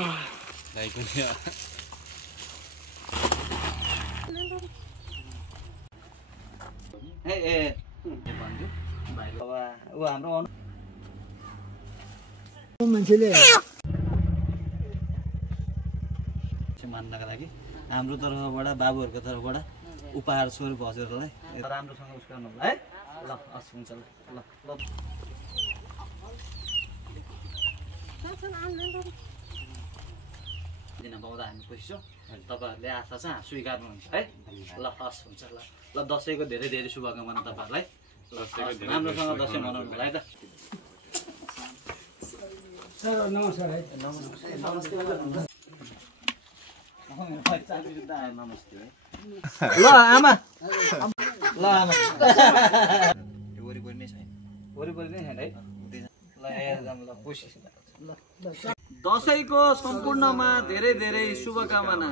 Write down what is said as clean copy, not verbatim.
दाइको नि ए भन्छु भाइको ऊ हाम्रो मान्छेले मान्नका लागि हाम्रो तर्फबाट बाबुहरूको तर्फबाट उपहार स्वरूप हजुरहरूलाई राम्रोसँग उस गर्नु है ल हस् हुन्छ ल ल ल दिन पाउँदा हामी खुसी छौँ तपाईँहरूले आशा चाहिँ स्वीकार्नुहुन्छ है ल हस् हुन्छ ल ल दसैँको धेरै धेरै शुभकामना तपाईँहरूलाई ल राम्रोसँग दसैँ मनाउनु होला है त नमस्कार है नमस्ते ल आमा ल आमा वरिपरि नै छैन वरिपरि नै छैन है ल ल कोसिस ल दसैँको सम्पूर्णमा धेरै धेरै शुभकामना।